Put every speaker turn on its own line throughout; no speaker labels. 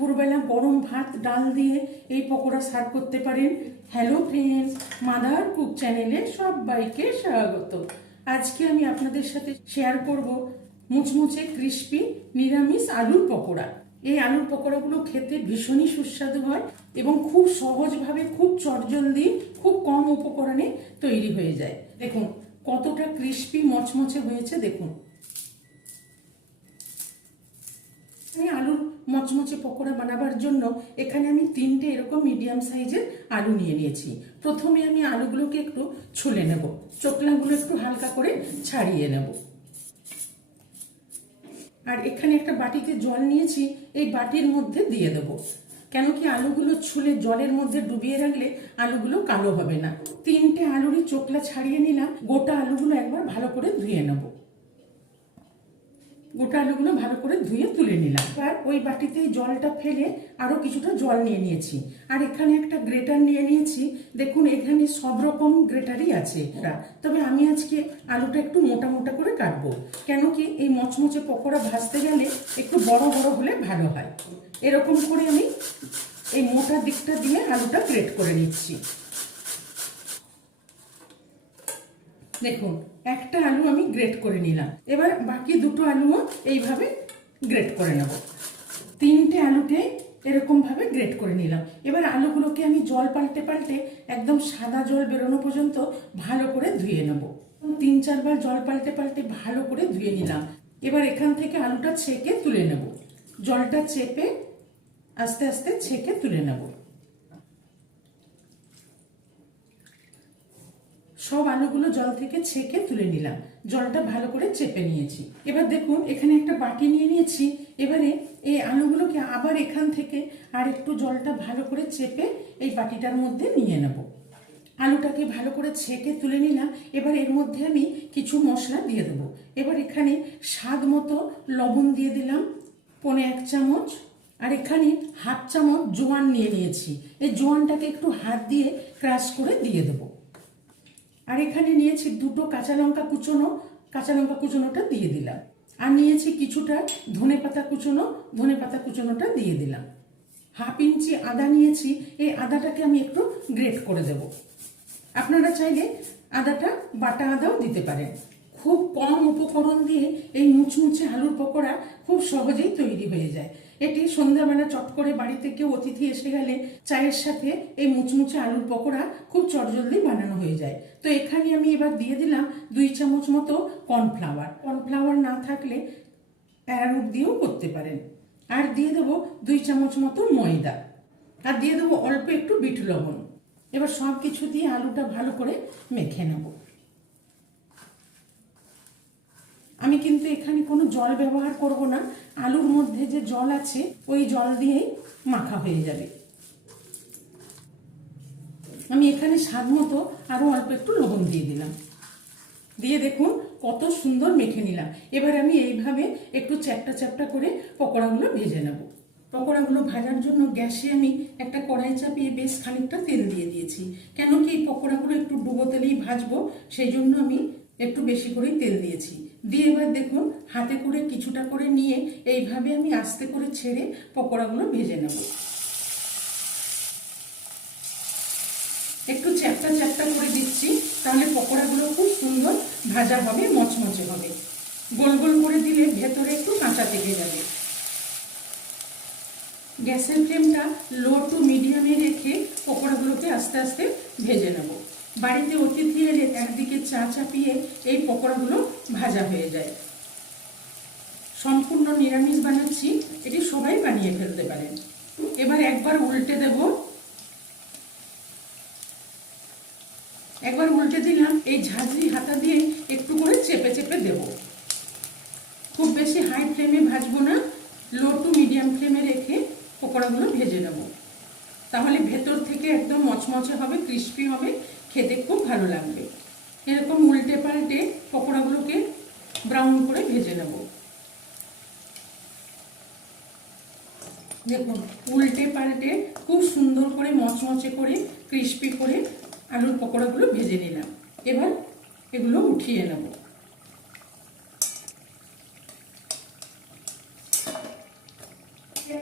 দুপুরবেলা গরম ভাত, ডাল দিয়ে এই পকোড়া সার্ভ করতে পারেন। হ্যালো ফ্রেন্ডস মাদার কুক চ্যানেলে সবাইকে স্বাগত। আজকে আমি আপনাদের সাথে শেয়ার করব মুচমুচে ক্রিস্পি নিরামিষ আলুর পকোড়া। এই আলুর পকোড়াগুলো খেতে ভীষণই সুস্বাদু হয় এবং খুব সহজভাবে, খুব চটজলদি, খুব কম উপকরণে তৈরি হয়ে যায়। দেখুন, কতটা ক্রিস্পি মচমচে হয়েছে, দেখুন। মচমচে পকোড়া বানাবার জন্য এখানে আমি তিনটে এরকম মিডিয়াম সাইজের আলু নিয়ে নিয়েছি। প্রথমে আমি আলুগুলোকে একটু ছুলে নেব। চোকলাগুলো একটু হালকা করে ছাড়িয়ে নেব। আর এখানে একটা বাটিতে জল নিয়েছি, এই বাটির মধ্যে দিয়ে দেব। কেন কি আলুগুলো ছুলে জলের মধ্যে ডুবিয়ে রাখলে আলুগুলো কালো হবে না। তিনটে আলুরই চোকলা ছাড়িয়ে নিলাম, গোটা আলুগুলো একবার ভালো করে ধুয়ে নেব। গোটা আলুগুলো ভালো করে ধুয়ে তুলে নিলাম। এবার ওই বাটিতে জলটা ফেলে আরও কিছুটা জল নিয়ে নিয়েছি। আর এখানে একটা গ্রেটার নিয়ে নিয়েছি। দেখুন, এখানে সব রকম গ্রেটারই আছে তবে আমি আজকে আলুটা একটু মোটা মোটা করে কাটবো। কেন কি এই মচমচে পকোড়া ভাজতে গেলে একটু বড় বড় হলে ভালো হয়। এরকম করে আমি এই মোটা দিকটা দিয়ে আলুটা গ্রেট করে নিচ্ছি। দেখুন, একটা আলু আমি গ্রেট করে নিলাম। এবার বাকি দুটো আলুও এইভাবে গ্রেট করে নেব। তিনটে আলুকে এরকমভাবে গ্রেট করে নিলাম। এবার আলুগুলোকে আমি জল পাল্টে পাল্টে একদম সাদা জল বেরোনো পর্যন্ত ভালো করে ধুয়ে নেব। তিন চারবার জল পাল্টে পাল্টে ভালো করে ধুয়ে নিলাম। এবার এখান থেকে আলুটা ছেঁকে তুলে নেব। জলটা চেপে আস্তে আস্তে ছেঁকে তুলে নেব। সব আলুগুলো জল থেকে ছেঁকে তুলে নিলাম। জলটা ভালো করে চেপে নিয়েছি। এবার দেখুন, এখানে একটা বাটি নিয়ে নিয়েছি। এবারে এই আলুগুলোকে আবার এখান থেকে আর একটু জলটা ভালো করে চেপে এই বাটিটার মধ্যে নিয়ে নেব। আলুটাকে ভালো করে ছেঁকে তুলে নিলাম। এবার এর মধ্যে আমি কিছু মশলা দিয়ে দেবো। এবার এখানে স্বাদ মতো লবণ দিয়ে দিলাম, পনে এক চামচ। আর এখানে হাফ চামচ জোয়ান নিয়ে নিয়েছি। এই জোয়ানটাকে একটু হাত দিয়ে ক্রাশ করে দিয়ে দেবো। আর এখানে নিয়েছি দুটো কাঁচা লঙ্কা কুচোনো, কাঁচা লঙ্কা কুচোনোটা দিয়ে দিলাম। আর নিয়েছি কিছুটা ধনে পাতা কুচোনো, ধনে পাতা কুচোনোটা দিয়ে দিলাম। হাফ ইঞ্চি আদা নিয়েছি, এই আদাটাকে আমি একটু গ্রেট করে দেব। আপনারা চাইলে আদাটা বাটা আদাও দিতে পারেন। খুব কম উপকরণ দিয়ে এই মুচমুচে আলুর পকোড়া খুব সহজেই তৈরি হয়ে যায়। এটি সন্ধ্যাবেলা চট করে বাড়িতে কেউ অতিথি এসে গেলে চায়ের সাথে এই মুচমুচে আলুর পকোড়া খুব চটজলদি বানানো হয়ে যায়। তো এখানে আমি এবার দিয়ে দিলাম দুই চামচ মতো কর্নফ্লাওয়ার। কর্নফ্লাওয়ার না থাকলে অ্যারারুট দিয়েও করতে পারেন। আর দিয়ে দেবো দুই চামচ মতো ময়দা। আর দিয়ে দেবো অল্প একটু বিট লবণ। এবার সব কিছু দিয়ে আলুটা ভালো করে মেখে নেব আমি কিন্তু এখানে কোনো জল ব্যবহার করব না। আলুর মধ্যে যে জল আছে, ওই জল দিয়েই মাখা হয়ে যাবে। আমি এখানে স্বাদ মতো আরও অল্প একটু লবণ দিয়ে দিলাম। দিয়ে দেখুন, কত সুন্দর মেখে নিলাম। এবার আমি এইভাবে একটু চ্যাপটা চ্যাপটা করে পকোড়াগুলো ভেজে নেব। পকোড়াগুলো ভাজার জন্য গ্যাসে আমি একটা কড়াই চাপিয়ে বেশ খানিকটা তেল দিয়ে দিয়েছি। কেন কি এই পকোড়াগুলো একটু ডুবো তেলেই ভাজবো, সেই জন্য আমি একটু বেশি করেই তেল দিয়েছি। দিয়ে এবার দেখুন, হাতে করে কিছুটা করে নিয়ে এইভাবে আমি আস্তে করে ছেড়ে পকোড়াগুলো ভেজে নেব। একটু চ্যাপটা চ্যাপটা করে দিচ্ছি, তাহলে পকোড়াগুলো খুব সুন্দর ভাজা হবে, মচমচে হবে। গোল গোল করে দিলে ভেতরে একটু কাঁচা থেকে যাবে। গ্যাসের ফ্লেমটা লো টু মিডিয়ামে রেখে পকোড়াগুলোকে আস্তে আস্তে ভেজে নেব। বাড়িতে অতিথি এলে একদিকে চা চাপিয়ে এই পকোড়াগুলো ভাজা হয়ে যায়। সম্পূর্ণ নিরামিষ বানাচ্ছি, এটি সবাই বানিয়ে ফেলতে পারেন। এবার একবার উল্টে দেব। একবার উল্টে দিলাম, এই ঝাঁঝরি হাতা দিয়ে একটু করে চেপে চেপে দেব। খুব বেশি হাই ফ্লেমে ভাজবো না, লো টু মিডিয়াম ফ্লেমে রেখে পকোড়াগুলো ভেজে নেব। তাহলে ভেতর থেকে একদম মচমচে হবে, ক্রিস্পি হবে খেতে খুব ভালো লাগবে। এরকম উল্টে পাল্টে পকোড়াগুলোকে ব্রাউন করে ভেজে নেব। দেখুন, উল্টে পাল্টে খুব সুন্দর করে মচমচে করে ক্রিস্পি করে আলুর পকোড়াগুলো ভেজে নিলাম। এবার এগুলো উঠিয়ে নেব।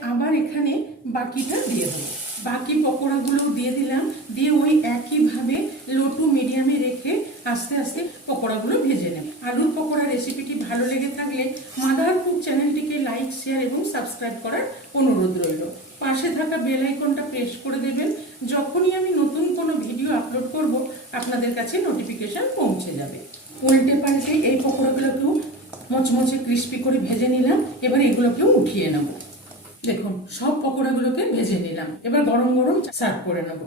আবার এখানে বাকিটা দিয়ে দেবো। বাকি পকোড়াগুলো দিয়ে দিলাম। দিয়ে ওই একইভাবে লো টু মিডিয়ামে রেখে আস্তে আস্তে পকোড়াগুলো ভেজে নেব। আলুর পকোড়া রেসিপিটি ভালো লেগে থাকলে মাদার ফুড চ্যানেলটিকে লাইক শেয়ার এবং সাবস্ক্রাইব করার অনুরোধ রইল। পাশে থাকা বেল আইকনটা প্রেস করে দেবেন। যখনই আমি নতুন কোনো ভিডিও আপলোড করব, আপনাদের কাছে নোটিফিকেশন পৌঁছে যাবে। উল্টে পাল্টে এই পকোড়াগুলোকেও মচমচে ক্রিস্পি করে ভেজে নিলাম। এবার এগুলোকেও উঠিয়ে নেব। দেখুন, সব পকোড়াগুলোকে ভেজে নিলাম। এবার গরম গরম সার্ভ করে নেব।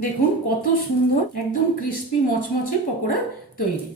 দেখুন কত সুন্দর, একদম ক্রিস্পি মচমচে পকোড়া তৈরি।